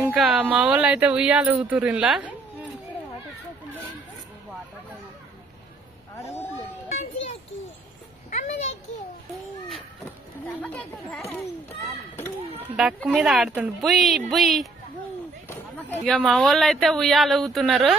ఇంకా మా వాళ్ళు అయితే ఉయ్యాలు ఊగుతురు ఇలా. డక్ మీద ఆడుతుండు బుయ్ బుయ్. ఇక మా వాళ్ళు అయితే ఉయ్యాలు ఊగుతున్నారు.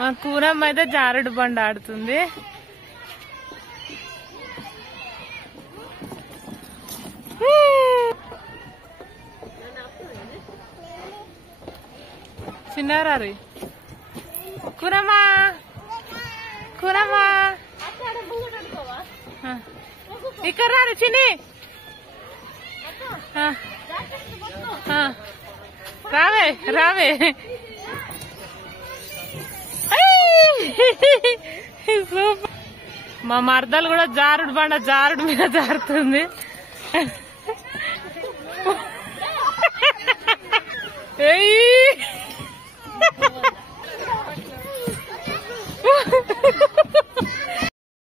మా కూరమ్మ అయితే జారుడు బండ ఆడుతుంది. చిన్నారారి కూరమ్మా కూరమ్మా ఇక్కడ రారు చిన్ని. రావే రావే. మా మరదలు కూడా జారుడు బండ జారుడు మీద జారుతుంది.